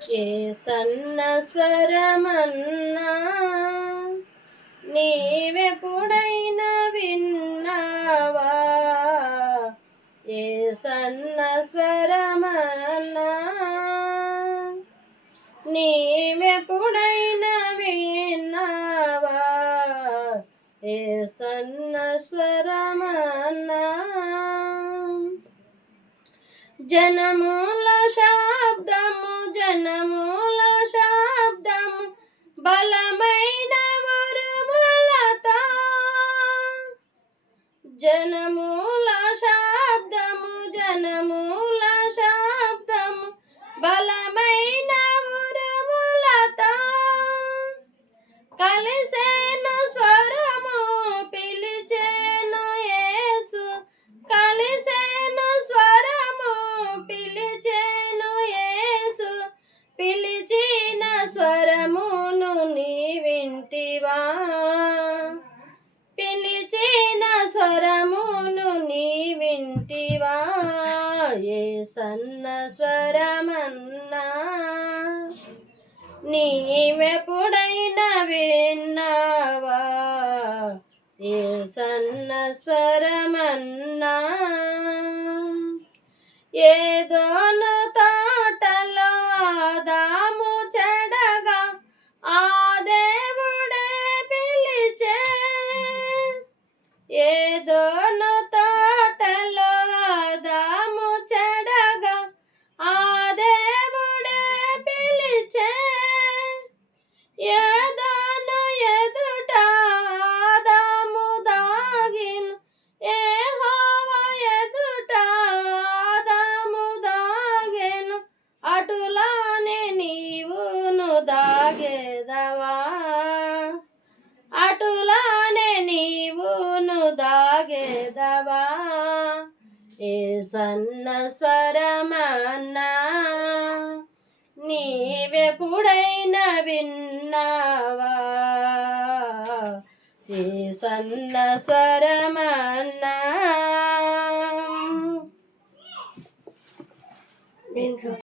ఏ సన్న స్వరమన్నా నీవెప్పుడైనా విన్నావా? ఏ సన్న స్వరమన్నా నీవెప్పుడైనా విన్నావా? ఏ సన్న స్వరమన్నా జనముల శబ్దము జనముల శబ్దము బలమైన ఉరుములతో జనముల శబ్దము జనముల శబ్దము బలమైన ఉరుములతో కలిసేను స్వరము పిలిచేను యేసు కలిసేను స్వరము పిలిచేను యేసు పిలిచిన స్వరమును నీ వింటివా? పిలిచిన స్వరమును నీ వింటివా? ఏ సన్న స్వరమన్నా నీవెప్పుడైనా విన్నావా? ఏ సన్న స్వరమన్నా ఏదోను తోటలో ఆదాము చెడగా ఆ దేవుడే పిలిచే ఏదోను తోటలో ఆదాము చెడగా ఆ దేవుడే పిలిచే ఏదోను ఎదుట ఆదాము దాగిను యెహోవా ఎదుట ఆదాము దాగెను అటులానే నీవును దాగెదవా? అటులానే నీవును దాగెదవా? ఏ సన్న స్వరమన్నా నీవెప్పుడైనా విన్నావా? ఏ సన్న స్వరమన్నా